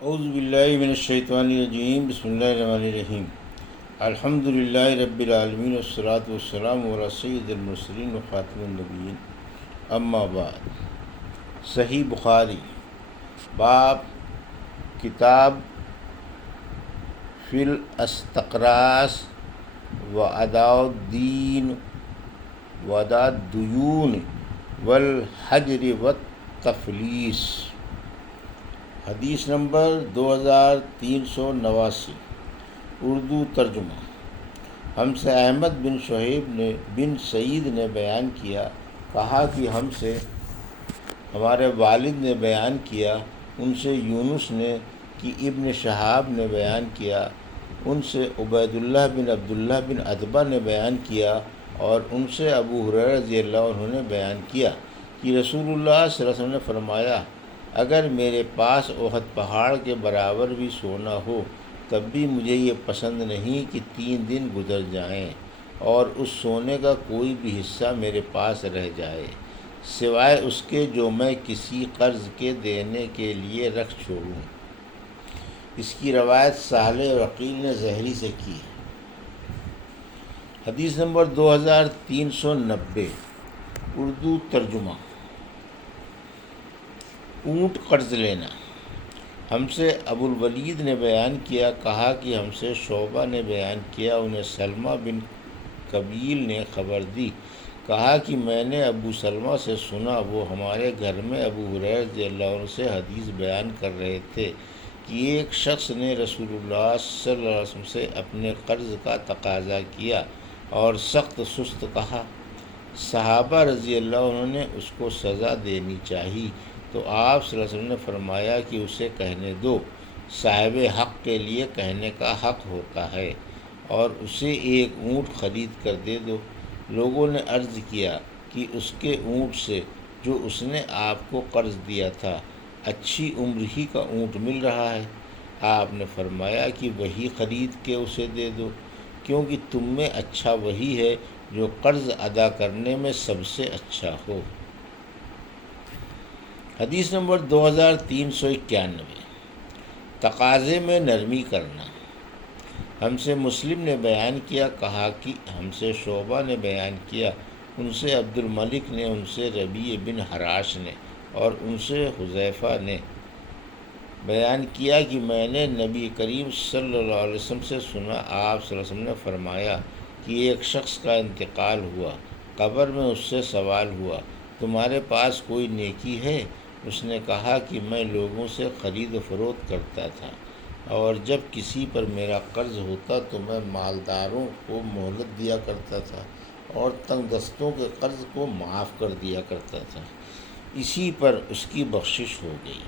اعوذ باللہ من الشیطان الرجیم، بسم اللہ الرحمن الرحیم۔ الحمد للہ رب العالمین والصلاة والسلام علی سید المرسلین و خاتم النبیین، اما بعد۔ صحیح بخاری باب کتاب فی الاستقراض و اداء الدین و اداء الدیون والحجر والتفلیس۔ حدیث نمبر 2389، اردو ترجمہ۔ ہم سے احمد بن شعیب بن سعید نے بیان کیا، کہا کہ ہم سے ہمارے والد نے بیان کیا، ان سے یونس نے کہ ابن شہاب نے بیان کیا، ان سے عبید اللہ بن عبداللہ بن عتبہ نے بیان کیا، اور ان سے ابو ہریرہ رضی اللہ عنہ نے بیان کیا کہ رسول اللہ صلی اللہ علیہ وسلم نے فرمایا، اگر میرے پاس احد پہاڑ کے برابر بھی سونا ہو تب بھی مجھے یہ پسند نہیں کہ 3 دن گزر جائیں اور اس سونے کا کوئی بھی حصہ میرے پاس رہ جائے، سوائے اس کے جو میں کسی قرض کے دینے کے لیے رکھ چھوڑوں۔ اس کی روایت سہل اور عقیل نے زہری سے کی ہے۔ حدیث نمبر 2390، اردو ترجمہ۔ اونٹ قرض لینا۔ ہم سے ابو الولید نے بیان کیا، کہا کہ ہم سے شعبہ نے بیان کیا، انہیں سلمہ بن قبیل نے خبر دی، کہا کہ میں نے ابو سلمہ سے سنا، وہ ہمارے گھر میں ابو ہریرہ رضی اللہ عنہ سے حدیث بیان کر رہے تھے کہ ایک شخص نے رسول اللہ صلی اللہ علیہ وسلم سے اپنے قرض کا تقاضا کیا اور سخت سست کہا۔ صحابہ رضی اللہ عنہ نے اس کو سزا دینی چاہی، تو آپ صلی اللہ علیہ وسلم نے فرمایا کہ اسے کہنے دو، صاحب حق کے لیے کہنے کا حق ہوتا ہے، اور اسے ایک اونٹ خرید کر دے دو۔ لوگوں نے عرض کیا کہ اس کے اونٹ سے جو اس نے آپ کو قرض دیا تھا، اچھی عمر ہی کا اونٹ مل رہا ہے۔ آپ نے فرمایا کہ وہی خرید کے اسے دے دو، کیونکہ تم میں اچھا وہی ہے جو قرض ادا کرنے میں سب سے اچھا ہو۔ حدیث نمبر 2391، تقاضے میں نرمی کرنا۔ ہم سے مسلم نے بیان کیا، کہا کہ ہم سے شعبہ نے بیان کیا، ان سے عبد الملک نے، ان سے ربیع بن حراش نے، اور ان سے حذیفہ نے بیان کیا کہ میں نے نبی کریم صلی اللہ علیہ وسلم سے سنا، آپ صلی اللہ علیہ وسلم نے فرمایا کہ ایک شخص کا انتقال ہوا، قبر میں اس سے سوال ہوا، تمہارے پاس کوئی نیکی ہے؟ اس نے کہا کہ میں لوگوں سے خرید و فروخت کرتا تھا، اور جب کسی پر میرا قرض ہوتا تو میں مالداروں کو مہلت دیا کرتا تھا اور تنگ دستوں کے قرض کو معاف کر دیا کرتا تھا، اسی پر اس کی بخشش ہو گئی۔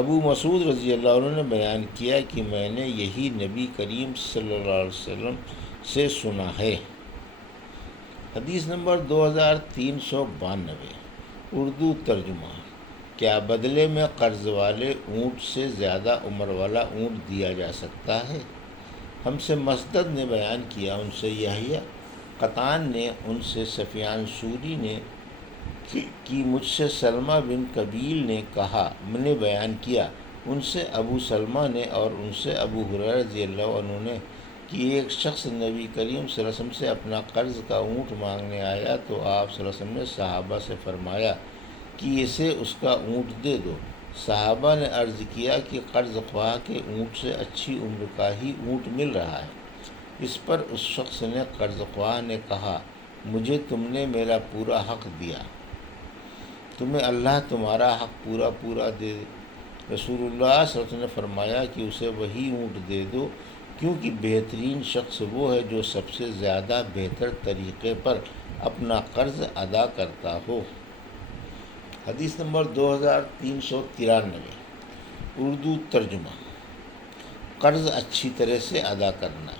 ابو مسعود رضی اللہ عنہ نے بیان کیا کہ میں نے یہی نبی کریم صلی اللہ علیہ وسلم سے سنا ہے۔ حدیث نمبر 2392، اردو ترجمہ۔ کیا بدلے میں قرض والے اونٹ سے زیادہ عمر والا اونٹ دیا جا سکتا ہے؟ ہم سے مسدد نے بیان کیا، ان سے یحییٰ قطان نے، ان سے سفیان ثوری نے کہ مجھ سے سلمہ بن قبیل نے کہا، میں نے بیان کیا، ان سے ابو سلمہ نے اور ان سے ابو ہریرہ رضی اللہ عنہ نے کہ ایک شخص نبی کریم صلی اللہ علیہ وسلم سے اپنا قرض کا اونٹ مانگنے آیا، تو آپ صلی اللہ علیہ وسلم نے صحابہ سے فرمایا کہ اسے اس کا اونٹ دے دو۔ صحابہ نے عرض کیا کہ قرض خواہ کے اونٹ سے اچھی عمر کا ہی اونٹ مل رہا ہے۔ اس پر اس شخص نے، قرض خواہ نے کہا، مجھے تم نے میرا پورا حق دیا، تمہیں اللہ تمہارا حق پورا دے۔ رسول اللہ صلی اللہ علیہ وسلم نے فرمایا کہ اسے وہی اونٹ دے دو، کیونکہ بہترین شخص وہ ہے جو سب سے زیادہ بہتر طریقے پر اپنا قرض ادا کرتا ہو۔ حدیث نمبر 2393، اردو ترجمہ۔ قرض اچھی طرح سے ادا کرنا۔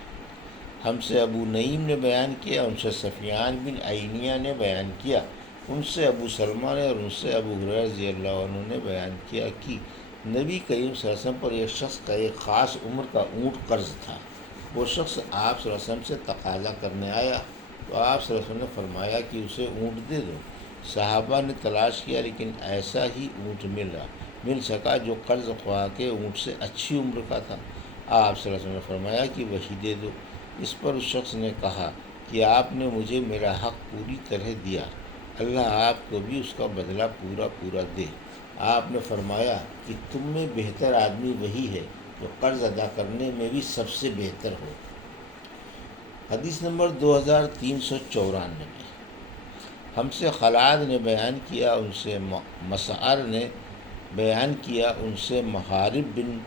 ہم سے ابو نعیم نے بیان کیا، ان سے سفیان بن عینیہ نے بیان کیا، ان سے ابو سلمہ نے اور ان سے ابو ہریرہ رضی اللہ عنہ نے بیان کیا کہ نبی کریم صلی اللہ علیہ وسلم پر ایک شخص کا ایک خاص عمر کا اونٹ قرض تھا۔ وہ شخص آپ صلی اللہ علیہ وسلم سے تقاضا کرنے آیا، تو آپ صلی اللہ علیہ وسلم نے فرمایا کہ اسے اونٹ دے دو۔ صحابہ نے تلاش کیا لیکن ایسا ہی اونٹ مل رہا، مل سکا جو قرض خواہ کے اونٹ سے اچھی عمر کا تھا۔ آپ صلی اللہ علیہ وسلم نے فرمایا کہ وہی دے دو۔ اس پر اس شخص نے کہا کہ آپ نے مجھے میرا حق پوری طرح دیا، اللہ آپ کو بھی اس کا بدلہ پورا پورا دے۔ آپ نے فرمایا کہ تم میں بہتر آدمی وہی ہے جو قرض ادا کرنے میں بھی سب سے بہتر ہو۔ حدیث نمبر 2394۔ ہم سے خلاد نے بیان کیا، ان سے مسعر نے بیان کیا، ان سے محارب بن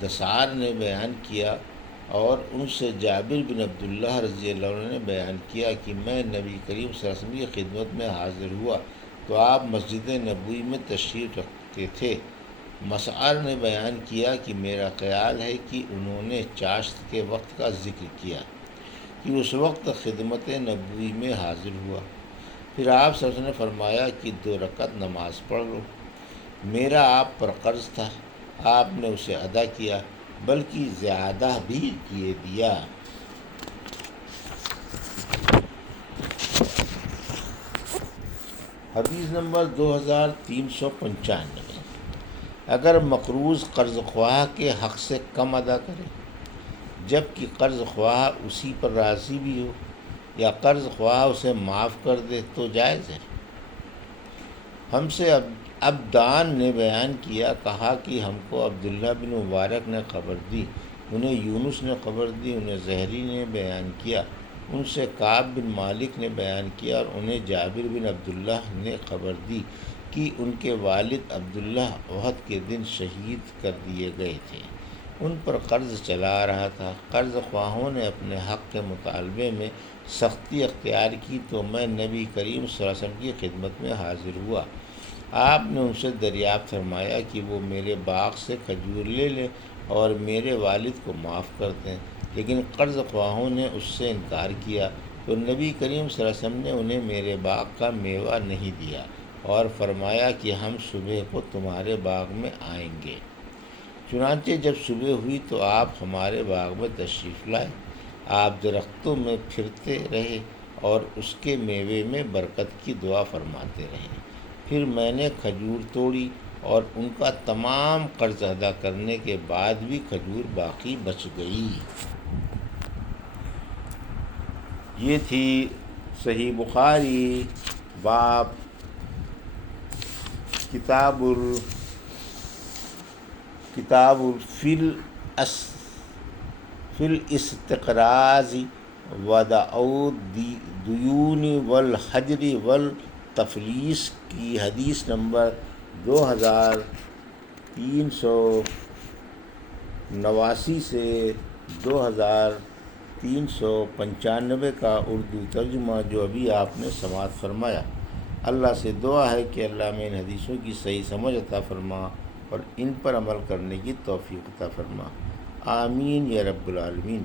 دثار نے بیان کیا، اور ان سے جابر بن عبداللہ رضی اللہ عنہ نے بیان کیا کہ میں نبی کریم صلی اللہ علیہ وسلم کی خدمت میں حاضر ہوا تو آپ مسجد نبوی میں تشریف رکھتے تھے۔ مسعر نے بیان کیا کہ میرا خیال ہے کہ انہوں نے چاشت کے وقت کا ذکر کیا کہ اس وقت خدمت نبوی میں حاضر ہوا۔ پھر آپ صلی اللہ علیہ وسلم نے فرمایا کہ 2 رکعت نماز پڑھ لو۔ میرا آپ پر قرض تھا، آپ نے اسے ادا کیا، بلکہ زیادہ بھی کیے دیا۔ حدیث نمبر 2395۔ اگر مقروض قرض خواہ کے حق سے کم ادا کرے جب کہ قرض خواہ اسی پر راضی بھی ہو، یا قرض خواہ اسے معاف کر دے تو جائز ہے۔ ہم سے عبدان نے بیان کیا، کہا کہ ہم کو عبداللہ بن مبارک نے خبر دی، انہیں یونس نے خبر دی، انہیں زہری نے بیان کیا، ان سے کعب بن مالک نے بیان کیا، اور انہیں جابر بن عبداللہ نے خبر دی کہ ان کے والد عبداللہ احد کے دن شہید کر دیے گئے تھے۔ ان پر قرض چلا آ رہا تھا۔ قرض خواہوں نے اپنے حق کے مطالبے میں سختی اختیار کی تو میں نبی کریم صلی اللہ علیہ وسلم کی خدمت میں حاضر ہوا۔ آپ نے ان سے دریافت فرمایا کہ وہ میرے باغ سے کھجور لے لیں اور میرے والد کو معاف کر دیں، لیکن قرض خواہوں نے اس سے انکار کیا تو نبی کریم صلی اللہ علیہ وسلم نے انہیں میرے باغ کا میوہ نہیں دیا اور فرمایا کہ ہم صبح کو تمہارے باغ میں آئیں گے۔ چنانچہ جب صبح ہوئی تو آپ ہمارے باغ میں تشریف لائے۔ آپ درختوں میں پھرتے رہے اور اس کے میوے میں برکت کی دعا فرماتے رہے۔ پھر میں نے کھجور توڑی اور ان کا تمام قرض ادا کرنے کے بعد بھی کھجور باقی بچ گئی۔ یہ تھی صحیح بخاری، باب کتاب فی الاستقراض ودعوء الدیون والحجر والتفلیس کی حدیث نمبر 2389 سے 2395 کا اردو ترجمہ جو ابھی آپ نے سماعت فرمایا۔ اللہ سے دعا ہے کہ اللہ میں ان حدیثوں کی صحیح سمجھ عطا فرما اور ان پر عمل کرنے کی توفیق عطا فرما۔ آمین یا رب العالمین۔